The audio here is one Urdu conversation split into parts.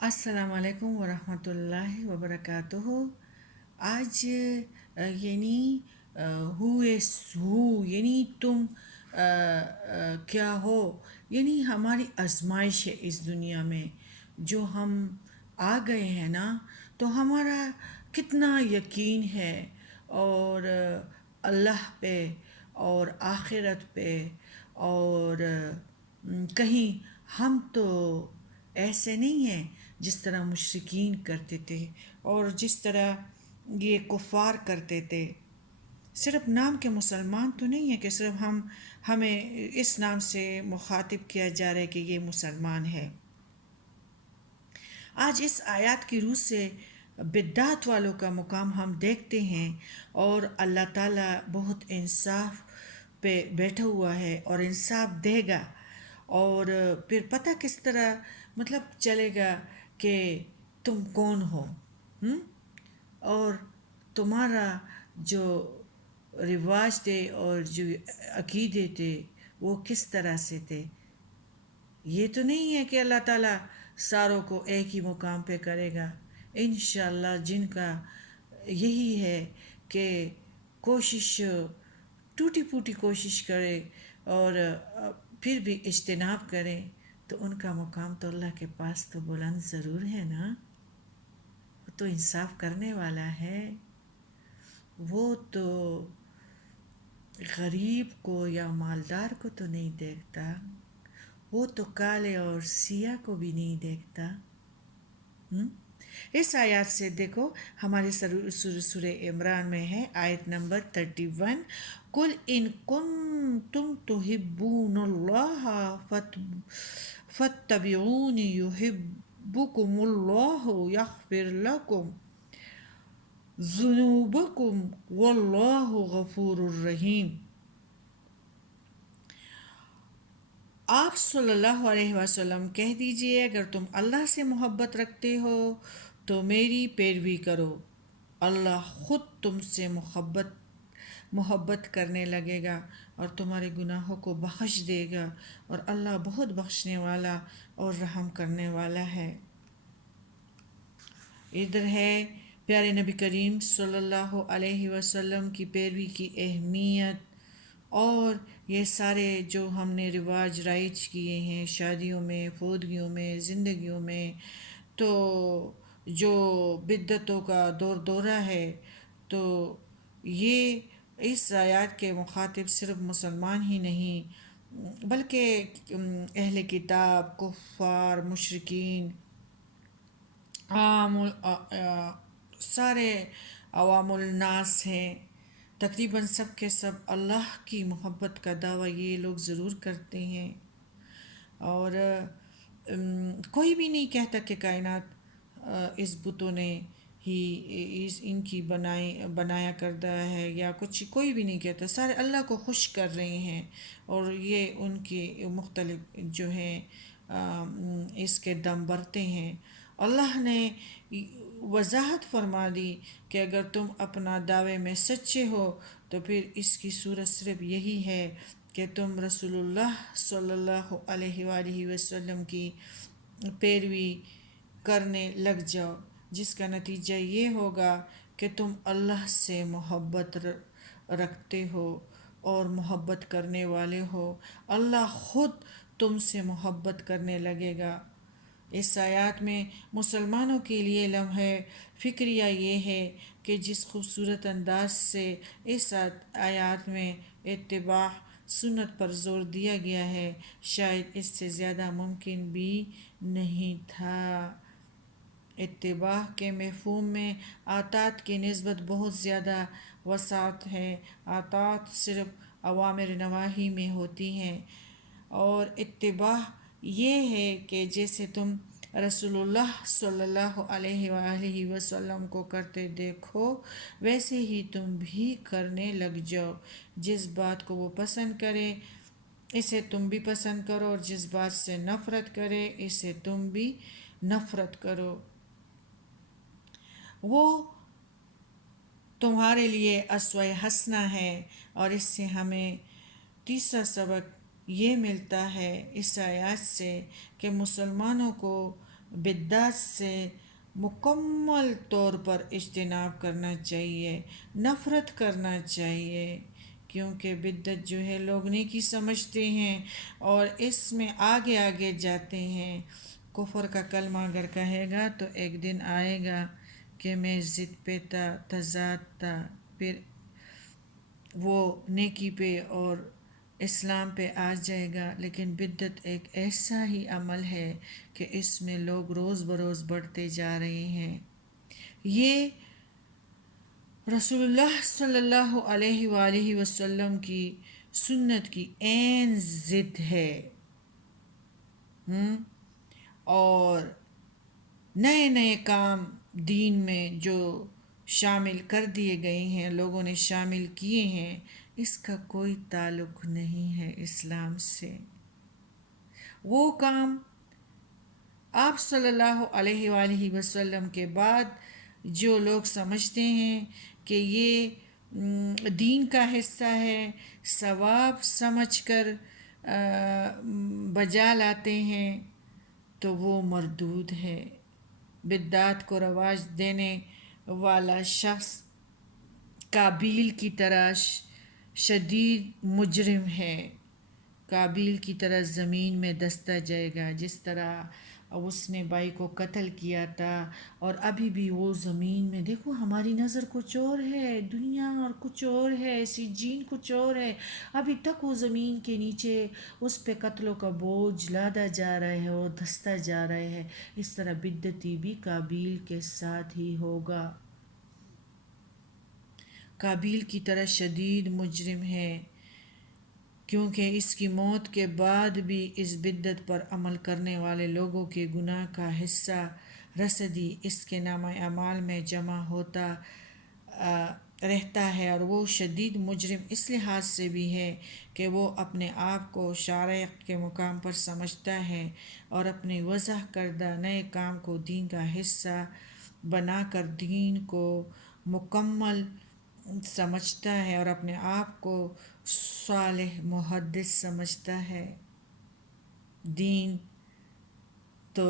السلام علیکم ورحمۃ اللہ وبرکاتہ۔ آج ہو از ہو یعنی تم کیا ہو، یعنی ہماری آزمائش ہے اس دنیا میں جو ہم آ گئے ہیں نا، تو ہمارا کتنا یقین ہے اور اللہ پہ اور آخرت پہ، اور کہیں ہم تو ایسے نہیں ہیں جس طرح مشرکین کرتے تھے اور جس طرح یہ کفار کرتے تھے۔ صرف نام کے مسلمان تو نہیں ہے کہ صرف ہمیں اس نام سے مخاطب کیا جا رہا ہے کہ یہ مسلمان ہے۔ آج اس آیات کی روح سے بدعت والوں کا مقام ہم دیکھتے ہیں، اور اللہ تعالیٰ بہت انصاف پہ بیٹھا ہوا ہے اور انصاف دے گا، اور پھر پتہ کس طرح چلے گا کہ تم کون ہو، اور تمہارا جو رواج تھے اور جو عقیدے تھے وہ کس طرح سے تھے۔ یہ تو نہیں ہے کہ اللہ تعالیٰ ساروں کو ایک ہی مقام پہ کرے گا۔ انشاءاللہ جن کا یہی ہے کہ کوشش ٹوٹی پھوٹی کوشش کرے اور پھر بھی اجتناب کرے، تو ان کا مقام تو اللہ کے پاس تو بلند ضرور ہے نا۔ وہ تو انصاف کرنے والا ہے، وہ تو غریب کو یا مالدار کو تو نہیں دیکھتا، وہ تو کالے اور سیاہ کو بھی نہیں دیکھتا۔ اس آیات سے دیکھو، ہمارے سورہ عمران میں ہے آیت نمبر 31، قُلْ إِن كُنتُمْ تُحِبُّونَ اللَّهَ فَاتَّبِعُونِي يُحِبُّكُمُ اللَّهُ يَغْفِرْ لَكُمْ ذُنُوبَكُمْ وَاللَّهُ غَفُورٌ رَحِيمٌ۔ آپ صلی اللہ علیہ وسلم کہہ دیجئے، اگر تم اللہ سے محبت رکھتے ہو تو میری پیروی کرو، اللہ خود تم سے محبت کرنے لگے گا اور تمہارے گناہوں کو بخش دے گا، اور اللہ بہت بخشنے والا اور رحم کرنے والا ہے۔ ادھر ہے پیارے نبی کریم صلی اللہ علیہ وسلم کی پیروی کی اہمیت، اور یہ سارے جو ہم نے رواج رائج کیے ہیں شادیوں میں، فوتگیوں میں، زندگیوں میں، تو جو بدعتوں کا دورہ ہے، تو یہ اس آیات کے مخاطب صرف مسلمان ہی نہیں بلکہ اہل کتاب، کفار، مشرکین، عام سارے عوام الناس ہیں، تقریباً سب کے سب اللہ کی محبت کا دعویٰ یہ لوگ ضرور کرتے ہیں، اور کوئی بھی نہیں کہتا کہ کائنات اس بتوں نے ہی ان کی بنایا کردہ ہے یا کچھ، کوئی بھی نہیں کہتا، سارے اللہ کو خوش کر رہے ہیں، اور یہ ان کی مختلف جو ہیں اس کے دم برتے ہیں۔ اللہ نے وضاحت فرما دی کہ اگر تم اپنا دعوے میں سچے ہو تو پھر اس کی صورت صرف یہی ہے کہ تم رسول اللہ صلی اللہ علیہ وآلہ وسلم کی پیروی کرنے لگ جاؤ، جس کا نتیجہ یہ ہوگا کہ تم اللہ سے محبت رکھتے ہو اور محبت کرنے والے ہو، اللہ خود تم سے محبت کرنے لگے گا۔ اس آیات میں مسلمانوں کے لیے لمحہ فکریہ یہ ہے کہ جس خوبصورت انداز سے اس آیات میں اتباع سنت پر زور دیا گیا ہے، شاید اس سے زیادہ ممکن بھی نہیں تھا۔ اتباع کے مفہوم میں اطاعت کی نسبت بہت زیادہ وسعت ہے۔ اطاعت صرف اوامر نواہی میں ہوتی ہے، اور اتباع یہ ہے کہ جیسے تم رسول اللہ صلی اللہ علیہ وآلہ وسلم کو کرتے دیکھو ویسے ہی تم بھی کرنے لگ جاؤ، جس بات کو وہ پسند کرے اسے تم بھی پسند کرو، اور جس بات سے نفرت کرے اسے تم بھی نفرت کرو۔ وہ تمہارے لیے اسوہ حسنہ ہے، اور اس سے ہمیں تیسرا سبق یہ ملتا ہے اس آیات سے کہ مسلمانوں کو بدعت سے مکمل طور پر اجتناب کرنا چاہیے، نفرت کرنا چاہیے، کیونکہ بدعت جو ہے لوگ نیکی سمجھتے ہیں اور اس میں آگے آگے جاتے ہیں۔ کفر کا کلمہ اگر کہے گا تو ایک دن آئے گا کہ میں ضد پہ تھا، تضاد تھا، پھر وہ نیکی پہ اور اسلام پہ آ جائے گا۔ لیکن بدعت ایک ایسا ہی عمل ہے کہ اس میں لوگ روز بروز بڑھتے جا رہے ہیں۔ یہ رسول اللہ صلی اللہ علیہ وآلہ وسلم کی سنت کی عین ضد ہے۔ اور نئے نئے کام دین میں جو شامل کر دیے گئے ہیں، لوگوں نے شامل کیے ہیں، اس کا کوئی تعلق نہیں ہے اسلام سے۔ وہ کام آپ صلی اللہ علیہ وآلہ وسلم کے بعد جو لوگ سمجھتے ہیں کہ یہ دین کا حصہ ہے، ثواب سمجھ کر بجا لاتے ہیں، تو وہ مردود ہے۔ بدعات کو رواج دینے والا شخص قابیل کی طرح شدید مجرم ہے۔ قابیل کی طرح زمین میں دستا جائے گا، جس طرح اس نے بھائی کو قتل کیا تھا، اور ابھی بھی وہ زمین میں، دیکھو ہماری نظر کچھ اور ہے، دنیا اور کچھ اور ہے، سجین کچھ اور ہے، ابھی تک وہ زمین کے نیچے اس پہ قتلوں کا بوجھ لادا جا رہا ہے اور دستا جا رہا ہے۔ اس طرح بدعتی بھی قابیل کے ساتھ ہی ہوگا۔ قابیل کی طرح شدید مجرم ہے، کیونکہ اس کی موت کے بعد بھی اس بدعت پر عمل کرنے والے لوگوں کے گناہ کا حصہ رصیدی اس کے نامہ اعمال میں جمع ہوتا رہتا ہے، اور وہ شدید مجرم اس لحاظ سے بھی ہے کہ وہ اپنے آپ کو شارع کے مقام پر سمجھتا ہے اور اپنے وضع کردہ نئے کام کو دین کا حصہ بنا کر دین کو مکمل سمجھتا ہے اور اپنے آپ کو صالح محدث سمجھتا ہے۔ دین تو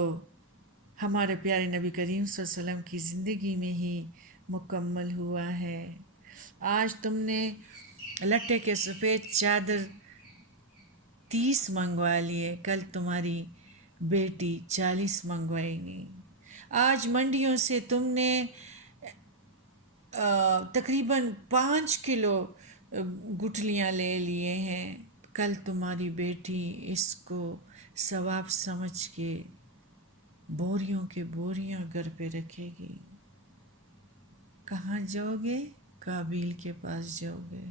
ہمارے پیارے نبی کریم صلی اللہ علیہ وسلم کی زندگی میں ہی مکمل ہوا ہے۔ آج تم نے لٹے کے سفید چادر 30 منگوا لیے، کل تمہاری بیٹی 40 منگوائے گی۔ آج منڈیوں سے تم نے تقریباً 5 کلو گٹھلیاں لے لیے ہیں، کل تمہاری بیٹی اس کو ثواب سمجھ کے بوریوں کے بوریاں گھر پہ رکھے گی۔ کہاں جاؤ گے؟ قابیل کے پاس جاؤ گے۔